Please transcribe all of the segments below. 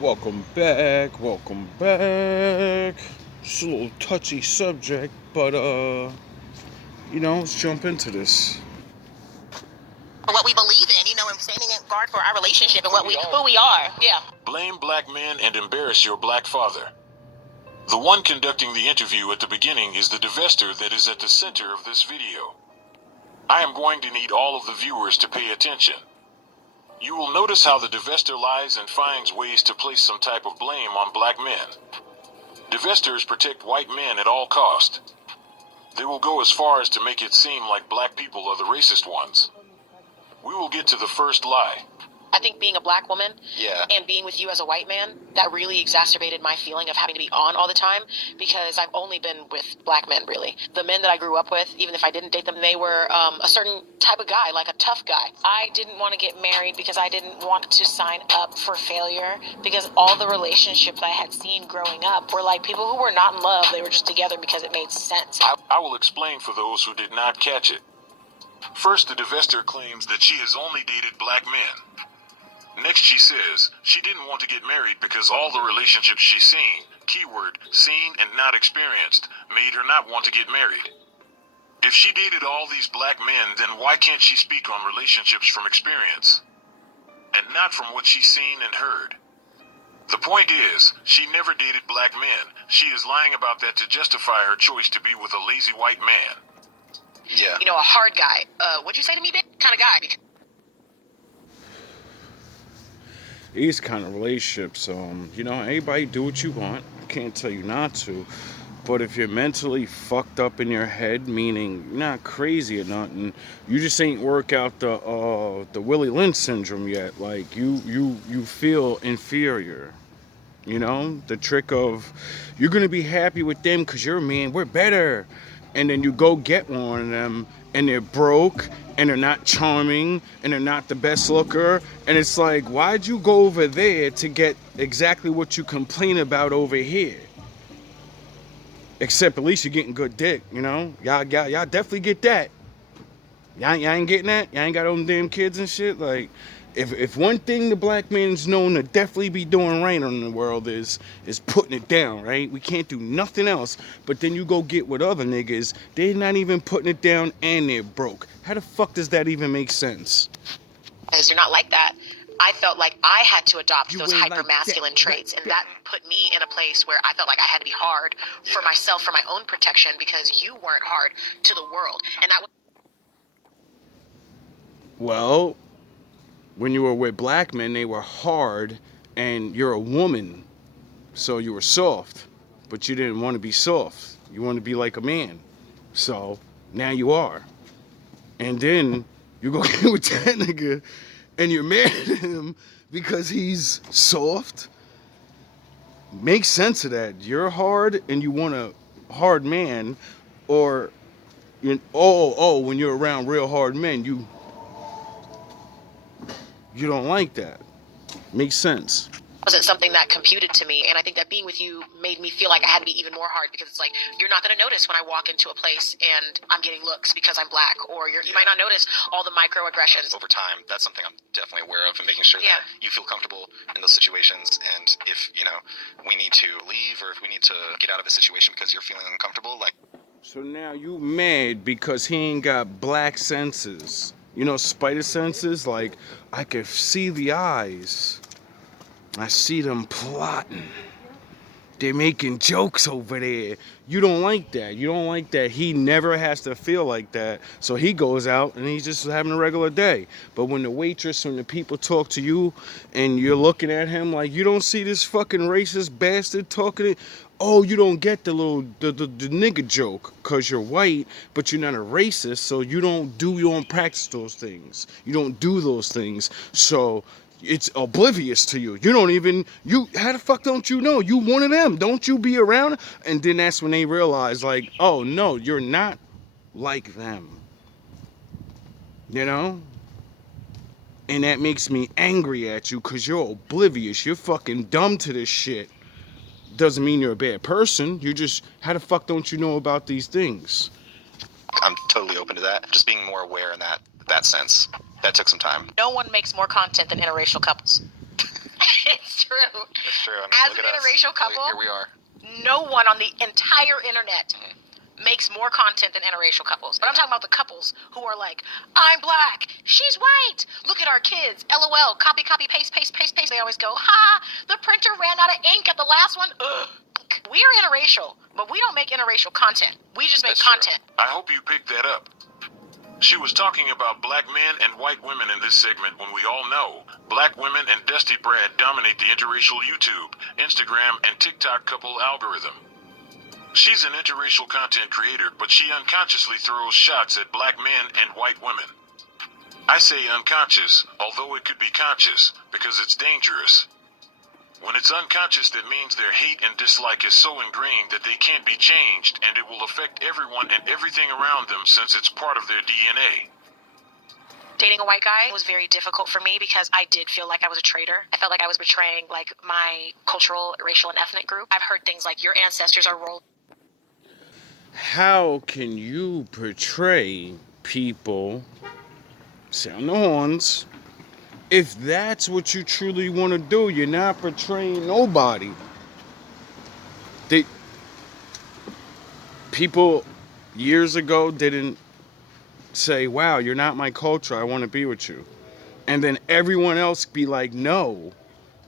Welcome back, welcome back. It's a little touchy subject, but let's jump into this. What we believe in, and standing in guard for our relationship and who we are. Yeah. Blame black men and embarrass your black father. The one conducting the interview at the beginning is the divester that is at the center of this video. I am going to need all of the viewers to pay attention. You will notice how the divester lies and finds ways to place some type of blame on black men. Divesters protect white men at all cost. They will go as far as to make it seem like black people are the racist ones. We will get to the first lie. I think being a black woman and being with you as a white man, that really exacerbated my feeling of having to be on all the time because I've only been with black men, really. The men that I grew up with, even if I didn't date them, they were a certain type of guy, like a tough guy. I didn't want to get married because I didn't want to sign up for failure because all the relationships I had seen growing up were like people who were not in love. They were just together because it made sense. I will explain for those who did not catch it. First, the divester claims that she has only dated black men. Next, she says she didn't want to get married because all the relationships she's seen, keyword, seen and not experienced, made her not want to get married. If she dated all these black men, then why can't she speak on relationships from experience? And not from what she's seen and heard. The point is, she never dated black men. She is lying about that to justify her choice to be with a lazy white man. Yeah. A hard guy. What'd you say to me, bitch? Kind of guy. These kind of relationships, anybody do what you want. I can't tell you not to. But if you're mentally fucked up in your head, meaning you're not crazy or nothing, you just ain't work out the Willie Lynch syndrome yet. Like you feel inferior. The trick of you're gonna be happy with them because you're a man, we're better. And then you go get one of them and they're broke and they're not charming and they're not the best looker. And it's like, why'd you go over there to get exactly what you complain about over here? Except at least you're getting good dick, Y'all definitely get that. Y'all ain't getting that? Y'all ain't got them damn kids and shit? Like, if one thing the black man's known to definitely be doing right in the world is putting it down, right? We can't do nothing else. But then you go get with other niggas, they're not even putting it down and they're broke. How the fuck does that even make sense? Because you're not like that. I felt like I had to adopt those hyper-masculine traits, and that put me in a place where I felt like I had to be hard for myself, for my own protection, because you weren't hard to the world. And that was... Well, when you were with black men, they were hard, and you're a woman, so you were soft. But you didn't want to be soft. You want to be like a man. So now you are. And then you go get with that nigga, and you're mad at him because he's soft. Make sense of that. You're hard, and you want a hard man, or when you're around real hard men, you don't like that. Makes sense. Wasn't something that computed to me, and I think that being with you made me feel like I had to be even more hard because it's like you're not going to notice when I walk into a place and I'm getting looks because I'm black, or you might not notice all the microaggressions. Over time, that's something I'm definitely aware of, and making sure that you feel comfortable in those situations. And if we need to leave, or if we need to get out of a situation because you're feeling uncomfortable, like. So now you mad because he ain't got black senses. Spider senses, like, I can see the eyes. I see them plotting. They're making jokes over there. You don't like that. You don't like that. He never has to feel like that. So he goes out and he's just having a regular day. But when the waitress, when the people talk to you and you're looking at him like, you don't see this fucking racist bastard talking. Oh, you don't get the nigga joke because you're white, but you're not a racist, so you don't practice those things. You don't do those things, so it's oblivious to you. How the fuck don't you know? You one of them. Don't you be around? And then that's when they realize, like, oh, no, you're not like them. And that makes me angry at you because you're oblivious. You're fucking dumb to this shit. Doesn't mean you're a bad person. You just, how the fuck don't you know about these things? I'm totally open to that. Just being more aware in that sense. That took some time. No one makes more content than interracial couples. It's true. It's true. I mean, As look an at us. interracial couple, Here we are. no one on the entire internet makes more content than interracial couples. But I'm talking about the couples who are like, I'm black, she's white, look at our kids, LOL, copy, paste, paste, paste, paste. They always go, ha, the printer ran out of ink at the last one. Ugh. We're interracial, but we don't make interracial content. We just make content. I hope you picked that up. She was talking about black men and white women in this segment when we all know black women and Dusty Brad dominate the interracial YouTube, Instagram, and TikTok couple algorithm. She's an interracial content creator, but she unconsciously throws shots at black men and white women. I say unconscious, although it could be conscious, because it's dangerous. When it's unconscious, that means their hate and dislike is so ingrained that they can't be changed, and it will affect everyone and everything around them since it's part of their DNA. Dating a white guy was very difficult for me because I did feel like I was a traitor. I felt like I was betraying like my cultural, racial, and ethnic group. I've heard things like your ancestors are rolled. How can you portray people, sound the horns, if that's what you truly want to do? You're not portraying nobody. People years ago didn't say, wow, you're not my culture, I want to be with you. And then everyone else be like, no,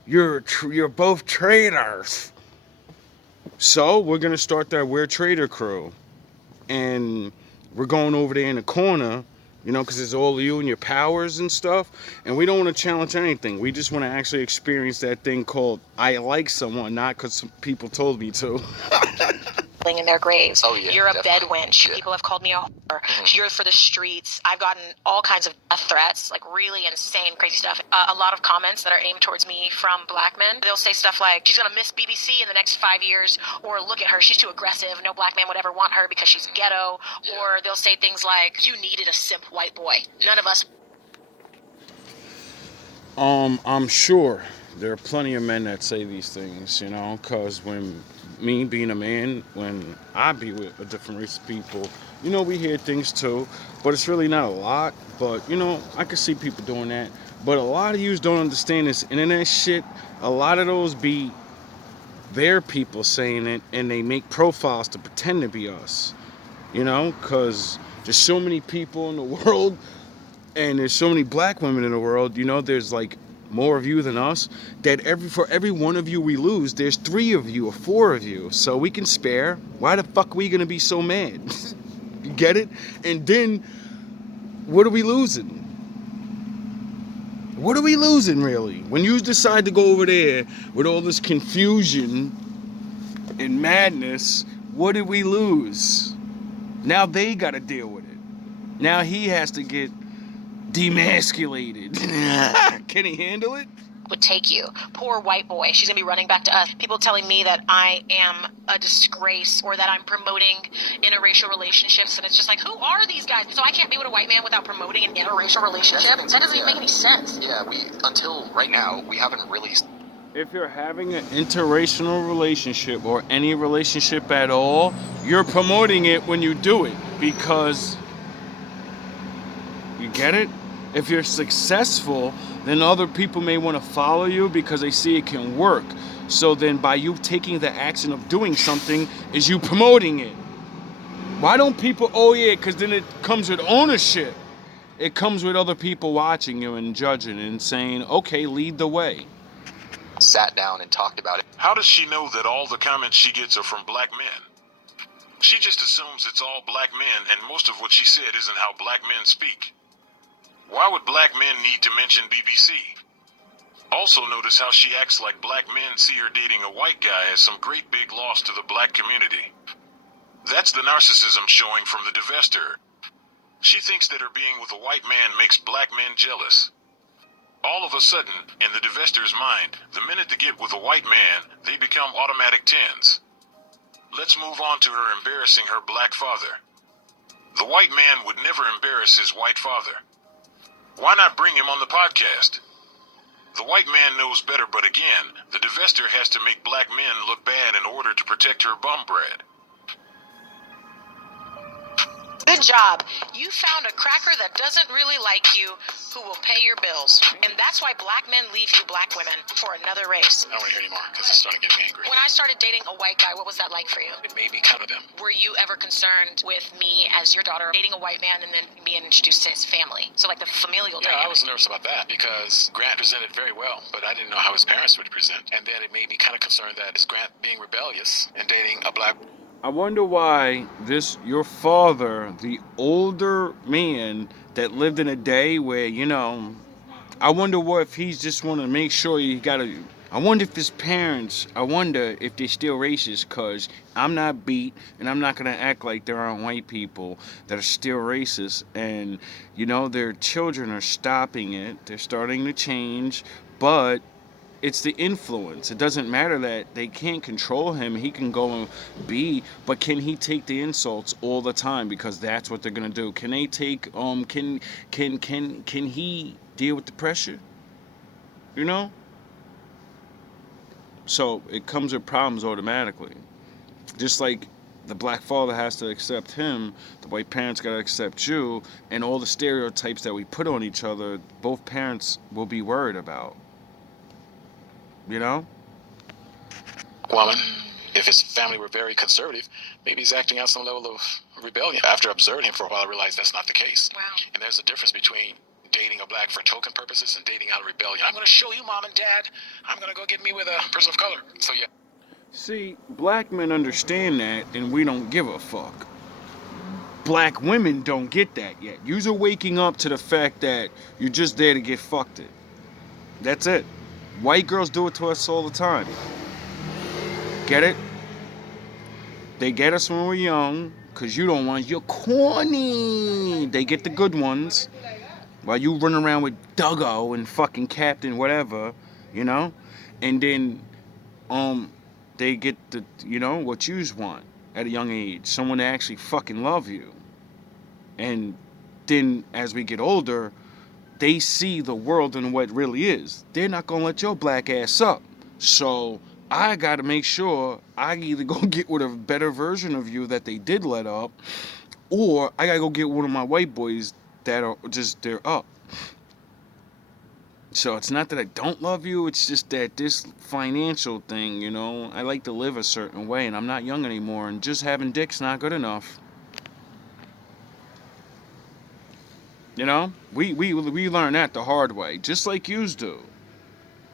you're both traitors. So we're going to start that We're Traitor crew. And we're going over there in the corner, you know, because it's all you and your powers and stuff. And we don't want to challenge anything. We just want to actually experience that thing called I like someone, not because some people told me to. In their graves. Oh, yeah, you're a definitely. bed wench. Yeah. People have called me a whore. You're for the streets. I've gotten all kinds of death threats, like really insane, crazy stuff. A lot of comments that are aimed towards me from black men. They'll say stuff like, she's gonna miss BBC in the next 5 years, or look at her, she's too aggressive. No black man would ever want her because she's ghetto. Yeah. Or they'll say things like, you needed a simp white boy. None of us. I'm sure there are plenty of men that say these things, you know, because when me being a man, when I be with a different race of people, you know, we hear things too, but it's really not a lot. But, you know, I can see people doing that. But a lot of yous don't understand this internet shit. A lot of those be their people saying it, and they make profiles to pretend to be us, you know, because there's so many people in the world, and there's so many black women in the world, you know, there's like more of you than us, that for every one of you we lose, there's 3 of you or 4 of you, so we can spare. Why the fuck are we gonna be so mad? You get it? And then, what are we losing? What are we losing, really? When you decide to go over there with all this confusion and madness, what did we lose? Now they gotta deal with it. Now he has to get demasculated. Can he handle it? Would take you. Poor white boy. She's gonna be running back to us. People telling me that I am a disgrace or that I'm promoting interracial relationships, and it's just like, who are these guys? So I can't be with a white man without promoting an interracial relationship? That doesn't even make any sense. Yeah, until right now, we haven't really. If you're having an interracial relationship or any relationship at all, you're promoting it when you do it, because you get it? If you're successful, then other people may want to follow you because they see it can work. So then by you taking the action of doing something is you promoting it. Why don't people, oh yeah, because then it comes with ownership. It comes with other people watching you and judging and saying, okay, lead the way. Sat down and talked about it. How does she know that all the comments she gets are from black men? She just assumes it's all black men, and most of what she said isn't how black men speak. Why would black men need to mention BBC? Also notice how she acts like black men see her dating a white guy as some great big loss to the black community. That's the narcissism showing from the divester. She thinks that her being with a white man makes black men jealous. All of a sudden, in the divester's mind, the minute they get with a white man, they become automatic 10s. Let's move on to her embarrassing her black father. The white man would never embarrass his white father. Why not bring him on the podcast? The white man knows better, but again, the divester has to make black men look bad in order to protect her bum bread. Good job. You found a cracker that doesn't really like you, who will pay your bills. And that's why black men leave you black women for another race. I don't want to hear anymore because it's starting to get me angry. When I started dating a white guy, what was that like for you? It made me kind of them. Were you ever concerned with me as your daughter dating a white man and then being introduced to his family? So like the familial dynamic. Yeah, I was nervous about that because Grant presented very well, but I didn't know how his parents would present. And then it made me kind of concerned that is Grant being rebellious and dating a black. I wonder why your father, the older man that lived in a day where, I wonder what if he's just want to make sure I wonder if his parents, I wonder if they're still racist, because I'm not beat and I'm not going to act like there aren't white people that are still racist. And, their children are stopping it. They're starting to change, but it's the influence. It doesn't matter that they can't control him. He can go and be, but can he take the insults all the time? Because that's what they're gonna do. Can they take? Can he deal with the pressure? So it comes with problems automatically. Just like the black father has to accept him, the white parents gotta accept you, and all the stereotypes that we put on each other, both parents will be worried about. Woman, if his family were very conservative, maybe he's acting out some level of rebellion. After observing him for a while, I realized that's not the case. Wow. And there's a difference between dating a black for token purposes and dating out of rebellion. I'm going to show you, Mom and Dad. I'm going to go get me with a person of color. So, yeah. See, black men understand that, and we don't give a fuck. Black women don't get that yet. You're waking up to the fact that you're just there to get fucked it. That's it. White girls do it to us all the time. Get it? They get us when we're young, because you're corny. They get the good ones, while you run around with Duggo and fucking Captain whatever, and then, they get the, what you want at a young age. Someone to actually fucking love you. And then, as we get older, they see the world and what it really is. They're not gonna let your black ass up. So I gotta make sure I either go get with a better version of you that they did let up, or I gotta go get one of my white boys that are just, they're up. So it's not that I don't love you, it's just that this financial thing, I like to live a certain way, and I'm not young anymore, and just having dick's not good enough. We learn that the hard way, just like yous do.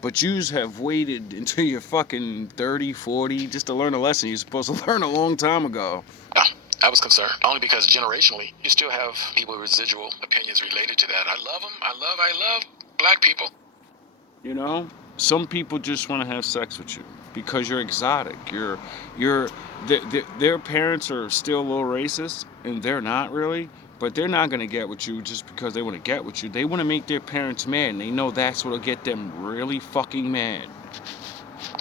But yous have waited until you're fucking 30, 40, just to learn a lesson you're supposed to learn a long time ago. Yeah, I was concerned, only because generationally, you still have people with residual opinions related to that. I love them. I love black people. Some people just want to have sex with you because you're exotic. Their parents are still a little racist, and they're not really. But they're not going to get with you just because they want to get with you. They want to make their parents mad, and they know that's what'll get them really fucking mad.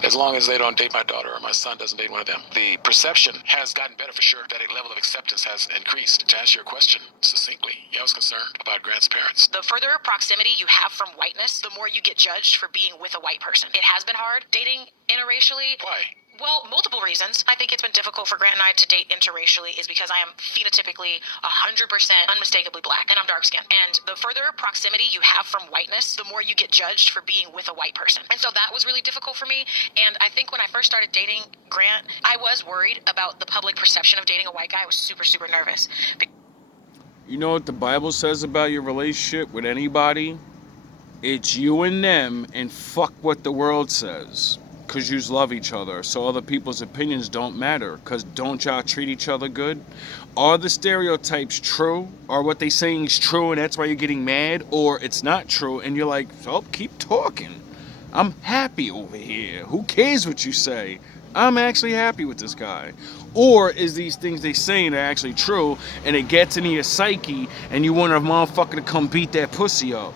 As long as they don't date my daughter or my son doesn't date one of them. The perception has gotten better for sure. That a level of acceptance has increased. To answer your question succinctly, I was concerned about Grant's parents. The further proximity you have from whiteness, the more you get judged for being with a white person. It has been hard dating interracially. Why? Well, multiple reasons. I think it's been difficult for Grant and I to date interracially is because I am phenotypically 100% unmistakably black, and I'm dark skinned. And the further proximity you have from whiteness, the more you get judged for being with a white person. And so that was really difficult for me. And I think when I first started dating Grant, I was worried about the public perception of dating a white guy. I was super, super nervous. You know what the Bible says about your relationship with anybody? It's you and them, and fuck what the world says. Because you love each other, so other people's opinions don't matter. Because don't y'all treat each other good? Are the stereotypes true? Are what they saying is true and that's why you're getting mad? Or it's not true and you're like, oh, keep talking. I'm happy over here. Who cares what you say? I'm actually happy with this guy. Or is these things they saying are actually true and it gets into your psyche and you want a motherfucker to come beat that pussy up?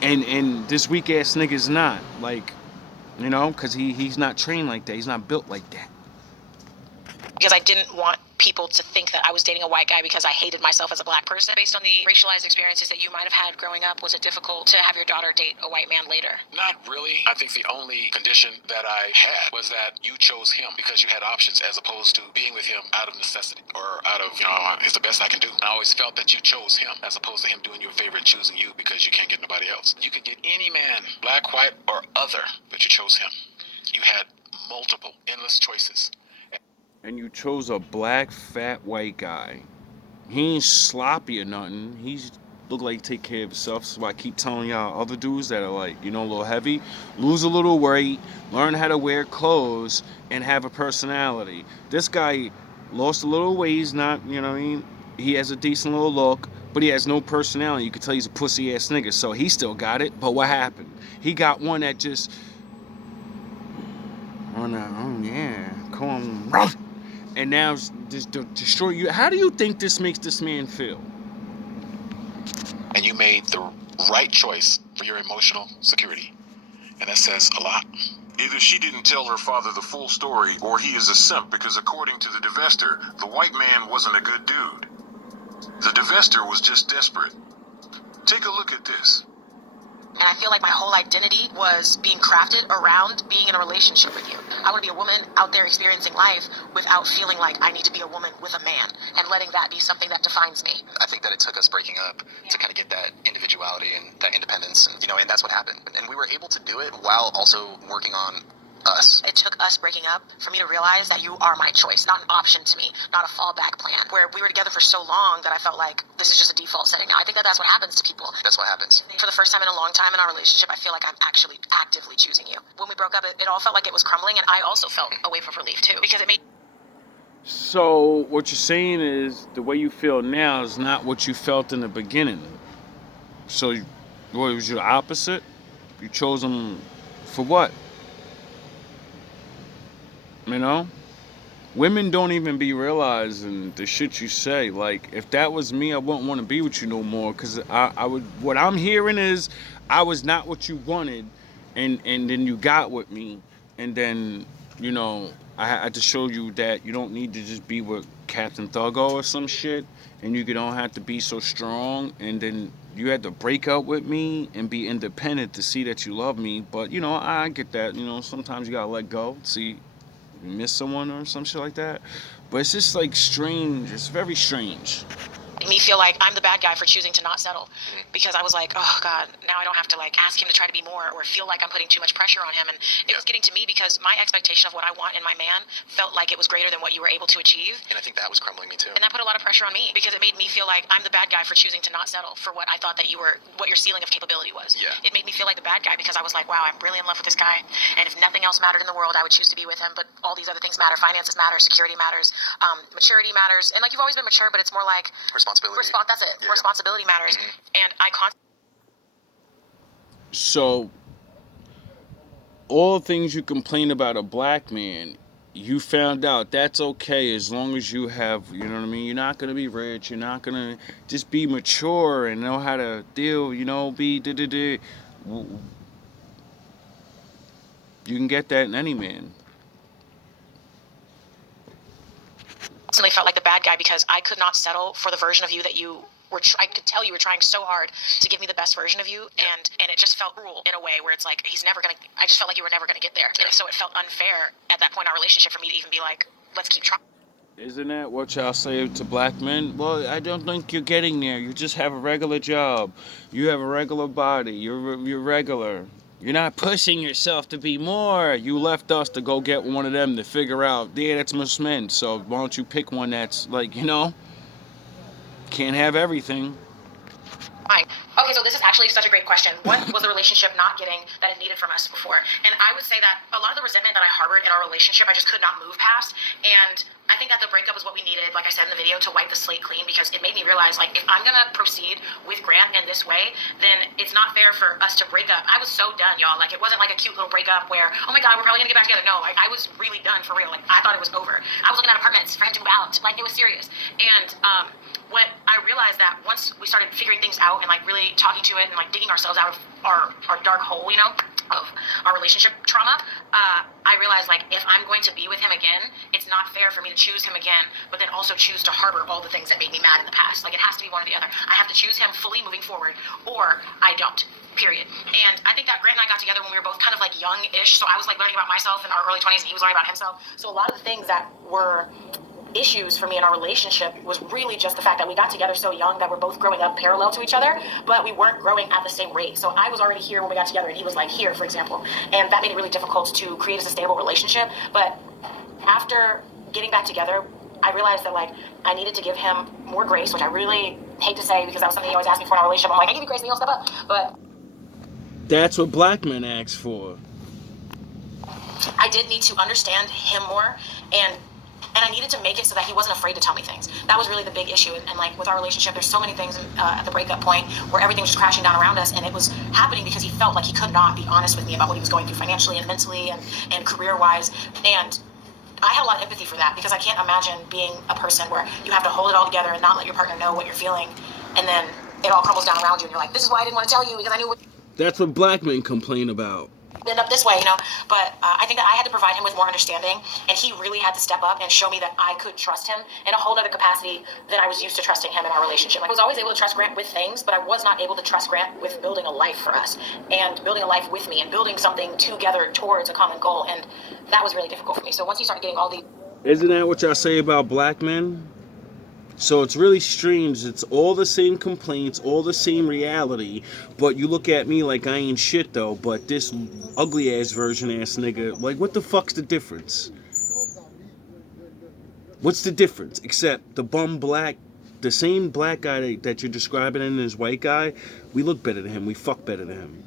And this weak ass nigga's not. Like, because he's not trained like that. He's not built like that. Because I didn't want people to think that I was dating a white guy because I hated myself as a black person. Based on the racialized experiences that you might have had growing up, was it difficult to have your daughter date a white man later? Not really. I think the only condition that I had was that you chose him because you had options as opposed to being with him out of necessity or out of, it's the best I can do. I always felt that you chose him as opposed to him doing you a favor and choosing you because you can't get nobody else. You could get any man, black, white, or other, but you chose him. You had multiple, endless choices. And you chose a black, fat, white guy. He ain't sloppy or nothing. He's look like he take care of himself. So I keep telling y'all other dudes that are like, a little heavy, lose a little weight, learn how to wear clothes, and have a personality. This guy lost a little weight. He's not, he has a decent little look, but he has no personality. You can tell he's a pussy ass nigga. So he still got it. But what happened? He got one that just, come on, and now just destroy you. How do you think this makes this man feel? And you made the right choice for your emotional security. And that says a lot. Either she didn't tell her father the full story, or he is a simp because according to the divester, the white man wasn't a good dude. The divester was just desperate. Take a look at this. And I feel like my whole identity was being crafted around being in a relationship with you. I want to be a woman out there experiencing life without feeling like I need to be a woman with a man and letting that be something that defines me. I think that it took us breaking up to kind of get that individuality and that independence, and that's what happened. And we were able to do it while also working on us. It took us breaking up for me to realize that you are my choice, not an option to me, not a fallback plan. Where we were together for so long that I felt like this is just a default setting now. I think that that's what happens to people. That's what happens. For the first time in a long time in our relationship, I feel like I'm actually actively choosing you. When we broke up, it all felt like it was crumbling, and I also felt a wave of relief too, because it made... So what you're saying is the way you feel now is not what you felt in the beginning. So what was your opposite? You chose him for what? Women don't even be realizing the shit you say. Like, if that was me, I wouldn't want to be with you no more. Because I would. What I'm hearing is, I was not what you wanted, and then you got with me, and then I had to show you that you don't need to just be with Captain Thuggo or some shit, and you don't have to be so strong, and then you had to break up with me and be independent to see that you love me. But I get that. Sometimes you gotta let go. See. You miss someone or some shit like that. But it's just like strange. It's very strange. Me feel like I'm the bad guy for choosing to not settle, because I was like, oh God, now I don't have to ask him to try to be more or feel like I'm putting too much pressure on him. And it was getting to me because my expectation of what I want in my man felt like it was greater than what you were able to achieve. And I think that was crumbling me too. And that put a lot of pressure on me because it made me feel like I'm the bad guy for choosing to not settle for what I thought that what your ceiling of capability was. Yeah. It made me feel like the bad guy because I was like, wow, I'm really in love with this guy. And if nothing else mattered in the world, I would choose to be with him. But all these other things matter. Finances matter. Security matters. Maturity matters. And you've always been mature, but it's more like responsibility. That's it. Yeah. Responsibility matters. And So, all the things you complain about a black man, you found out that's okay as long as you have, you're not going to be rich. You're not going to just be mature and know how to deal, be da-da-da. You can get that in any man. Constantly felt like the bad guy because I could not settle for the version of you that you were. I could tell you were trying so hard to give me the best version of you, and it just felt cruel in a way where it's like he's never gonna. I just felt like you were never gonna get there, and so it felt unfair at that point in our relationship for me to even be like, let's keep trying. Isn't that what y'all say to black men? Well, I don't think you're getting there. You just have a regular job. You have a regular body. You're regular. You're not pushing yourself to be more. You left us to go get one of them to figure out, yeah, that's most men. So why don't you pick one that's can't have everything. Fine. Okay, so this is actually such a great question. What was the relationship not getting that it needed from us before? And I would say that a lot of the resentment that I harbored in our relationship, I just could not move past. And I think that the breakup is what we needed, like I said in the video, to wipe the slate clean, because it made me realize, if I'm going to proceed with Grant in this way, then it's not fair for us to break up. I was so done, y'all. It wasn't like a cute little breakup where, oh my God, we're probably going to get back together. No, I was really done for real. I thought it was over. I was looking at apartments for him to move out. It was serious. And what I realized that once we started figuring things out and really talking to it and digging ourselves out of our dark hole, of our relationship trauma, I I realized, like, if I'm going to be with him again, it's not fair for me to choose him again, but then also choose to harbor all the things that made me mad in the past. Like, it has to be one or the other. I have to choose him fully moving forward, or I don't. Period. And I think that Grant and I got together when we were both kind of like young-ish, so I was like learning about myself in our early 20s, and he was learning about himself. So a lot of the things that were issues for me in our relationship was really just the fact that we got together so young that we're both growing up parallel to each other, but we weren't growing at the same rate. So I was already here when we got together, and he was like here, for example, and that made it really difficult to create a sustainable relationship. But after getting back together, I realized that, like, I needed to give him more grace, which I really hate to say because that was something he always asked me for in our relationship. I'm like, I give you grace and you don't step up. But that's what black men ask for. I did need to understand him more, and I needed to make it so that he wasn't afraid to tell me things. That was really the big issue. And like with our relationship, there's so many things at the breakup point where everything was just crashing down around us, and it was happening because he felt like he could not be honest with me about what he was going through financially and mentally and career-wise. And I had a lot of empathy for that because I can't imagine being a person where you have to hold it all together and not let your partner know what you're feeling, and then it all crumbles down around you, and you're like, this is why I didn't want to tell you because I knew what... That's what black men complain about. End up this way, you know. But I think that I had to provide him with more understanding, and he really had to step up and show me that I could trust him in a whole other capacity than I was used to trusting him in our relationship. I was always able to trust Grant with things, but I was not able to trust Grant with building a life for us and building a life with me and building something together towards a common goal, and that was really difficult for me. So once you start getting all these... Isn't that what y'all say about black men? So it's really strange. It's all the same complaints, all the same reality, but you look at me like I ain't shit though, but this ugly ass version ass nigga, like what the fuck's the difference? What's the difference? Except the bum black, the same black guy that you're describing and this white guy, we look better than him, we fuck better than him.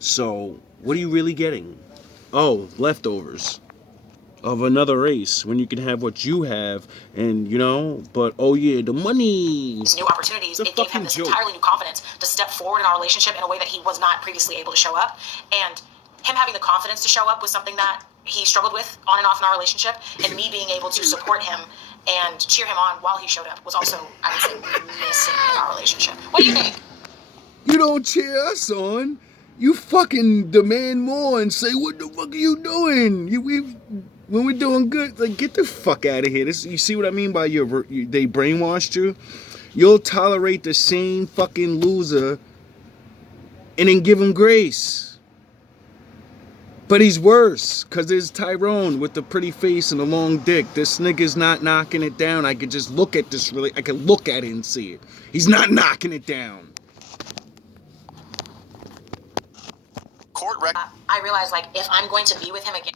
So what are you really getting? Oh, leftovers of another race when you can have what you have, and you know, but oh yeah, the money. New opportunities, it gave him this entirely new confidence to step forward in our relationship in a way that he was not previously able to show up. And him having the confidence to show up was something that he struggled with on and off in our relationship, and me being able to support him and cheer him on while he showed up was also, I would say, missing in our relationship. What do you think? You don't cheer us on. You fucking demand more and say, what the fuck are you doing? When we're doing good, like, get the fuck out of here. You see what I mean by they brainwashed you? You'll tolerate the same fucking loser and then give him grace. But he's worse, because there's Tyrone with the pretty face and the long dick. This nigga's not knocking it down. I could just look at this, I could look at it and see it. He's not knocking it down. I realized, like, if I'm going to be with him again...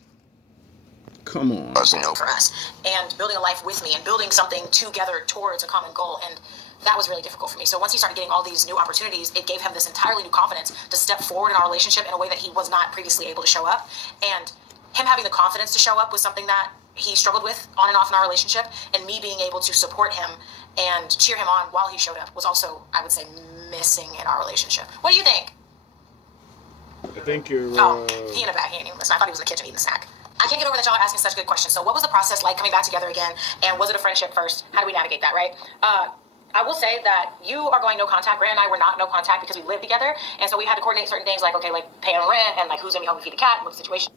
Come on. For us, and building a life with me and building something together towards a common goal, and that was really difficult for me. So once he started getting all these new opportunities, it gave him this entirely new confidence to step forward in our relationship in a way that he was not previously able to show up. And him having the confidence to show up was something that he struggled with on and off in our relationship, and me being able to support him and cheer him on while he showed up was also, I would say, missing in our relationship. What do you think? I think you're... Oh, he in the back, he ain't even listening. I thought he was in the kitchen eating a snack. I can't get over that y'all are asking such good questions. So what was the process like coming back together again? And was it a friendship first? How do we navigate that, right? I will say that you are going no contact. Grant and I were not no contact because we lived together. And so we had to coordinate certain things like, okay, like paying rent and like who's going to be helping feed the cat, what's the situation.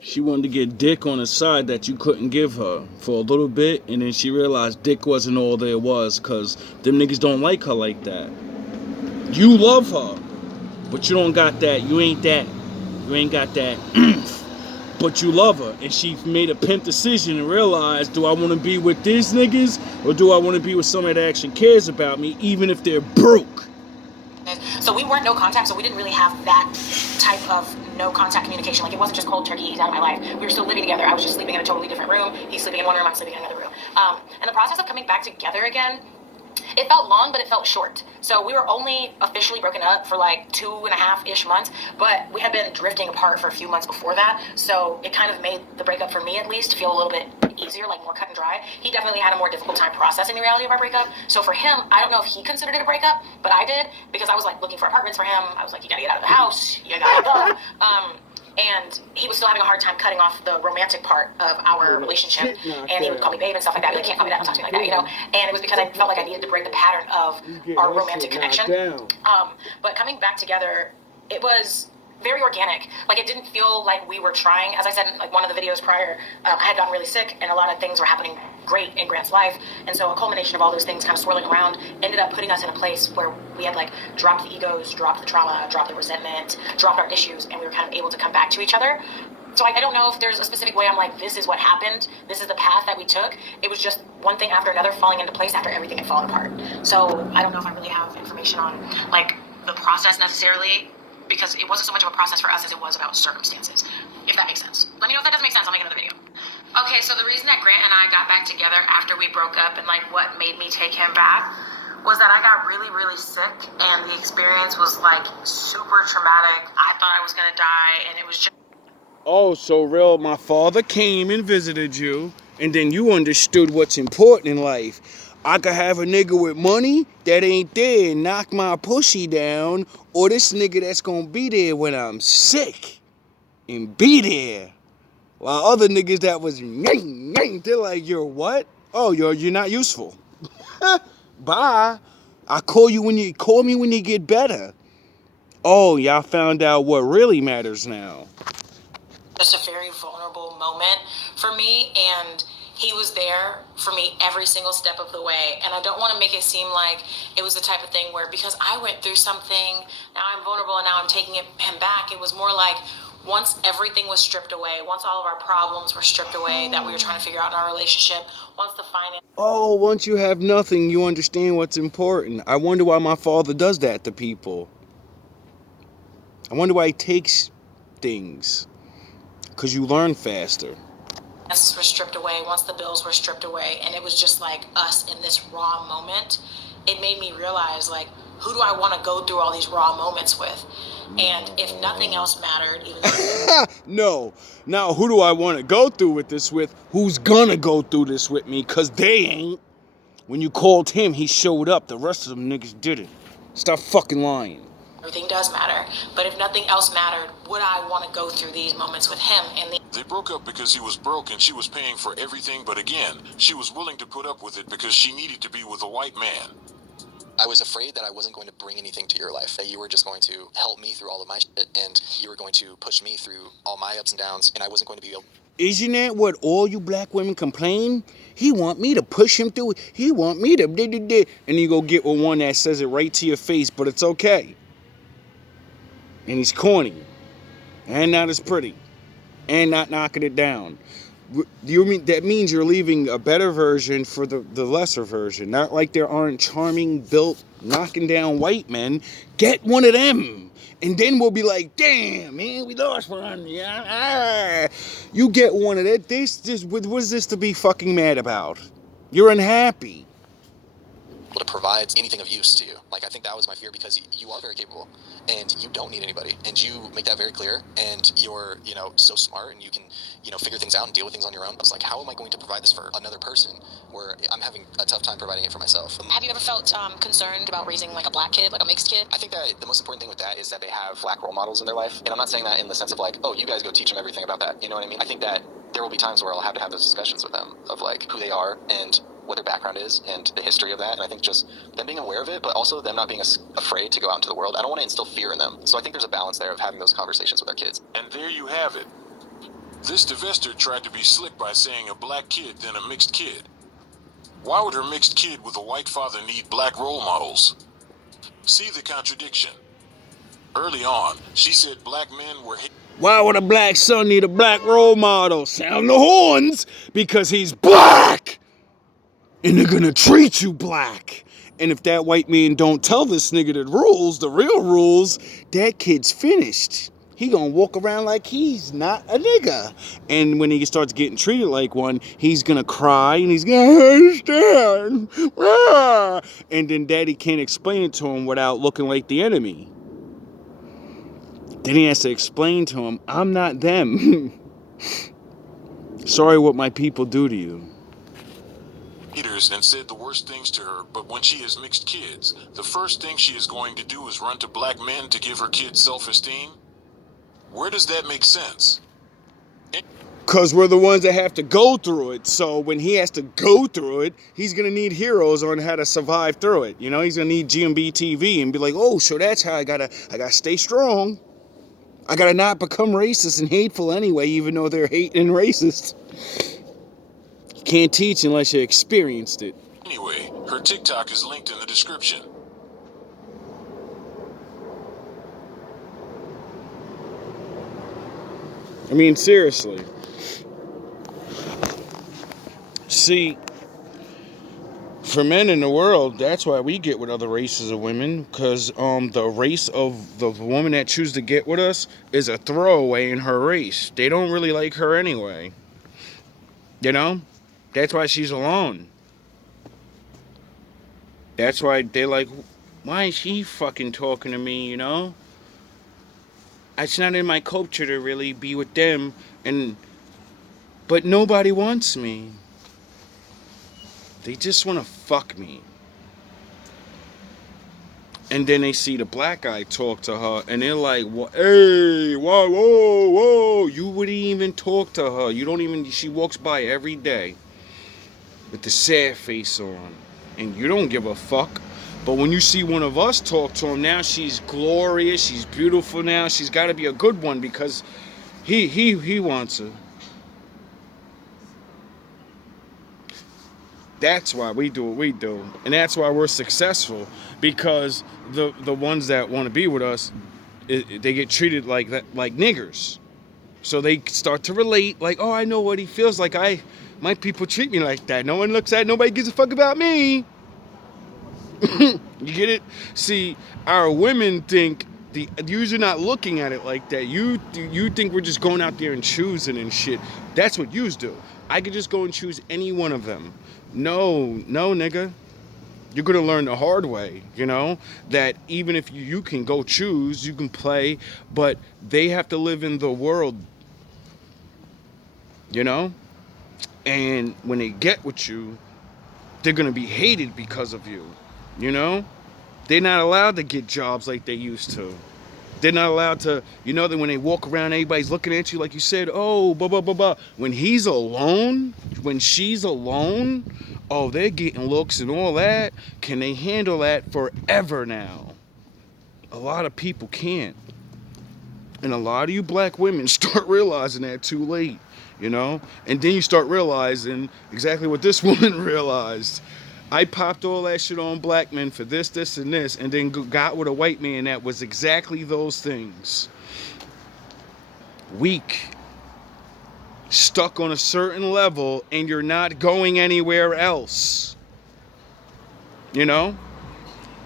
She wanted to get dick on the side that you couldn't give her for a little bit. And then she realized dick wasn't all there was, because them niggas don't like her like that. You love her, but you don't got that. You ain't got that. But you love her, and she made a pimp decision and realized, do I want to be with these niggas, or do I want to be with somebody that actually cares about me, even if they're broke? So we weren't no contact, so we didn't really have that type of no contact communication. Like, it wasn't just cold turkey, he's out of my life. We were still living together. I was just sleeping in a totally different room. He's sleeping in one room, I'm sleeping in another room. And the process of coming back together again, it felt long, but it felt short. So we were only officially broken up for like 2.5-ish months, but we had been drifting apart for a few months before that. So it kind of made the breakup, for me at least, feel a little bit easier, like more cut and dry. He definitely had a more difficult time processing the reality of our breakup. So for him, I don't know if he considered it a breakup, but I did, because I was like looking for apartments for him. I was like, you gotta get out of the house, you gotta go. And he was still having a hard time cutting off the romantic part of our relationship. And he would call me babe and stuff like that. He like, can't call me that, don't talk to me like that, you know? And it was because I felt like I needed to break the pattern of our romantic connection. But coming back together, it was very organic. Like, it didn't feel like we were trying. As I said in like one of the videos prior, I had gotten really sick, and a lot of things were happening great in Grant's life. And so a culmination of all those things kind of swirling around ended up putting us in a place where we had like dropped the egos, dropped the trauma, dropped the resentment, dropped our issues, and we were kind of able to come back to each other. So I don't know if there's a specific way I'm like, this is what happened, this is the path that we took. It was just one thing after another falling into place after everything had fallen apart. So I don't know if I really have information on like the process necessarily, because it wasn't so much of a process for us as it was about circumstances, if that makes sense. Let me know if that doesn't make sense. I'll make another video. Okay, so the reason that Grant and I got back together after we broke up, and like what made me take him back, was that I got really, really sick, and the experience was like super traumatic. I thought I was gonna die, and it was just... Oh, so real, my father came and visited you, and then you understood what's important in life. I could have a nigga with money that ain't there and knock my pussy down, or this nigga that's gonna be there when I'm sick and be there. While other niggas that was they're like, you're what? Oh, you're not useful. Bye. I call me when you get better. Oh, y'all found out what really matters now. Just a very vulnerable moment for me, and he was there for me every single step of the way. And I don't want to make it seem like it was the type of thing where because I went through something, now I'm vulnerable and now I'm taking him back. It was more like once everything was stripped away, once all of our problems were stripped away that we were trying to figure out in our relationship, once the finance... Oh, once you have nothing, you understand what's important. I wonder why my father does that to people. I wonder why he takes things. Because you learn faster. Were stripped away, once the bills were stripped away, and it was just like us in this raw moment, it made me realize, like, who do I want to go through all these raw moments with? And if nothing else mattered, even though... No. Now, who do I want to go through with this with? Who's gonna go through this with me? Because they ain't. When you called him, he showed up. The rest of them niggas didn't. Stop fucking lying. Everything does matter. But if nothing else mattered, would I want to go through these moments with him? And They broke up because he was broke and she was paying for everything, but again, she was willing to put up with it because she needed to be with a white man. I was afraid that I wasn't going to bring anything to your life, that you were just going to help me through all of my shit, and you were going to push me through all my ups and downs, and I wasn't going to be able... Isn't that what all you black women complain? He want me to push him through. He want me to... And you go get with one that says it right to your face, but it's okay. And he's corny. And not as pretty. And not knocking it down. You mean that means you're leaving a better version for the lesser version? Not like there aren't charming, built, knocking down white men. Get one of them, and then we'll be like, damn, man, we lost one. Yeah, you get one of that. What is this to be fucking mad about? You're unhappy. To provide anything of use to you. Like, I think that was my fear, because you are very capable and you don't need anybody, and you make that very clear, and you're, so smart, and you can, figure things out and deal with things on your own. I was like, how am I going to provide this for another person where I'm having a tough time providing it for myself? have you ever felt concerned about raising like a black kid, like a mixed kid? I think that the most important thing with that is that they have black role models in their life, and I'm not saying that in the sense of like, oh, you guys go teach them everything about that, you know what I mean? I think that there will be times where I'll have to have those discussions with them of like who they are and what their background is and the history of that, and I think just them being aware of it, but also them not being afraid to go out into the world. I don't want to instill fear in them, so I think there's a balance there of having those conversations with our kids. And there you have it. This divester tried to be slick by saying a black kid, then a mixed kid. Why would her mixed kid with a white father need black role models? See the contradiction. Early on, she said black men were... Why would a black son need a black role model? Sound the horns, because he's black. And they're gonna treat you black. And if that white man don't tell this nigga the rules, the real rules, that kid's finished. He gonna walk around like he's not a nigga. And when he starts getting treated like one, he's gonna cry and he's gonna understand. And then daddy can't explain it to him without looking like the enemy. Then he has to explain to him, I'm not them. Sorry what my people do to you. And said the worst things to her, but when she has mixed kids, the first thing she is going to do is run to black men to give her kids self-esteem? Where does that make sense? Because we're the ones that have to go through it. So when he has to go through it, he's going to need heroes on how to survive through it. He's going to need GMB TV and be like, oh, so that's how I gotta stay strong. I gotta not become racist and hateful anyway, even though they're hating and racist. You can't teach unless you experienced it. Anyway, her TikTok is linked in the description. I mean, seriously. See, for men in the world, that's why we get with other races of women, because the race of the woman that chooses to get with us is a throwaway in her race. They don't really like her anyway. You know? That's why she's alone. That's why they like, why is she fucking talking to me, you know? It's not in my culture to really be with them, but nobody wants me. They just want to fuck me. And then they see the black guy talk to her, and they're like, hey, whoa, whoa, whoa. You wouldn't even talk to her. You don't even, she walks by every day with the sad face on. And you don't give a fuck. But when you see one of us talk to him, now she's glorious, she's beautiful now. She's got to be a good one because he wants her. That's why we do what we do. And that's why we're successful. Because the ones that want to be with us, they get treated like that, like niggers. So they start to relate, like, oh, I know what he feels like. My people treat me like that. No one looks at, nobody gives a fuck about me. You get it? See, our women think, you're not looking at it like that. You think we're just going out there and choosing and shit. That's what yous do. I could just go and choose any one of them. No, nigga. You're going to learn the hard way, you know, that even if you can go choose, you can play, but they have to live in the world, you know? And when they get with you, they're going to be hated because of you, you know? They're not allowed to get jobs like they used to. They're not allowed to, you know, that when they walk around, everybody's looking at you like you said, oh, blah, blah, blah, blah. When he's alone, when she's alone, oh, they're getting looks and all that. Can they handle that forever now? A lot of people can't. And a lot of you black women start realizing that too late, you know? And then you start realizing exactly what this woman realized. I popped all that shit on black men for this, and this, and then got with a white man that was exactly those things. Weak. Stuck on a certain level, and you're not going anywhere else. You know?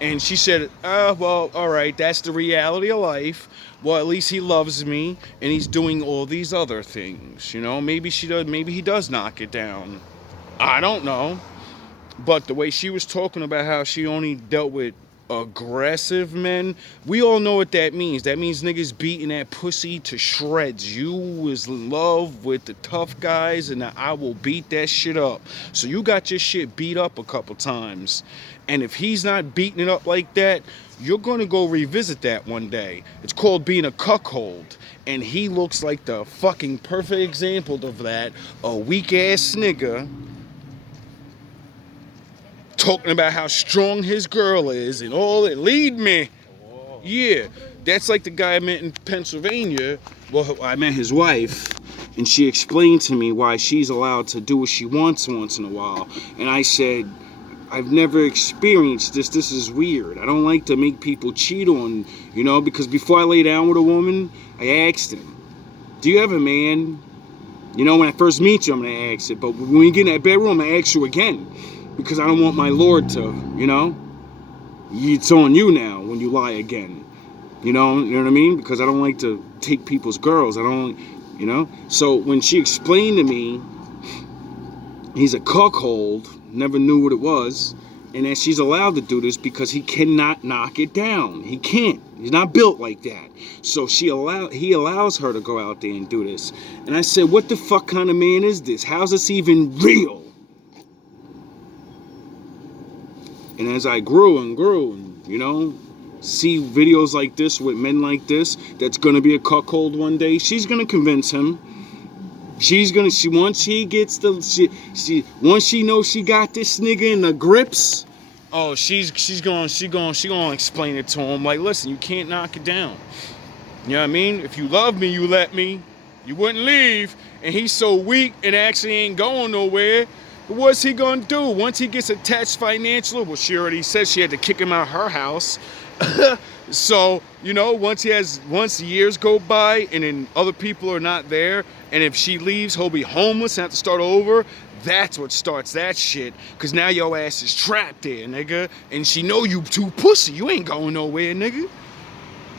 And she said, oh, well, all right, that's the reality of life. Well, at least he loves me, and he's doing all these other things. You know, maybe she does, maybe he does knock it down. I don't know. But the way she was talking about how she only dealt with aggressive men, we all know what that means. That means niggas beating that pussy to shreds. You was in love with the tough guys, and I will beat that shit up. So you got your shit beat up a couple times. And if he's not beating it up like that, you're going to go revisit that one day. It's called being a cuckold. And he looks like the fucking perfect example of that. A weak-ass nigga talking about how strong his girl is and all that. Lead me. Yeah, that's like the guy I met in Pennsylvania. Well, I met his wife, and she explained to me why she's allowed to do what she wants once in a while. And I said, I've never experienced this. This is weird. I don't like to make people cheat on, you know, because before I lay down with a woman, I asked him, do you have a man? You know, when I first meet you, I'm going to ask it. But when you get in that bedroom, I ask you again. Because I don't want my Lord to, you know, it's on you now when you lie again. You know what I mean? Because I don't like to take people's girls. I don't, you know. So when she explained to me, he's a cuckold, never knew what it was, and that she's allowed to do this because he cannot knock it down. He can't. He's not built like that. So he allows her to go out there and do this. And I said, what the fuck kind of man is this? How's this even real? And as I grew and, you know, see videos like this with men like this, that's going to be a cuckold one day, she's going to convince him. Once she knows she got this nigga in the grips, she's going to explain it to him. Like, listen, you can't knock it down. You know what I mean? If you love me, you let me. You wouldn't leave. And he's so weak and actually ain't going nowhere. What's he gonna do? Once he gets attached financially, well, she already said she had to kick him out of her house. So, you know, once years go by and then other people are not there, and if she leaves, he'll be homeless and have to start over. That's what starts that shit. Cause now your ass is trapped there, nigga. And she know you too pussy. You ain't going nowhere, nigga.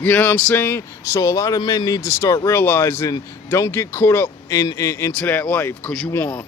You know what I'm saying? So a lot of men need to start realizing, don't get caught up into that life, cause you want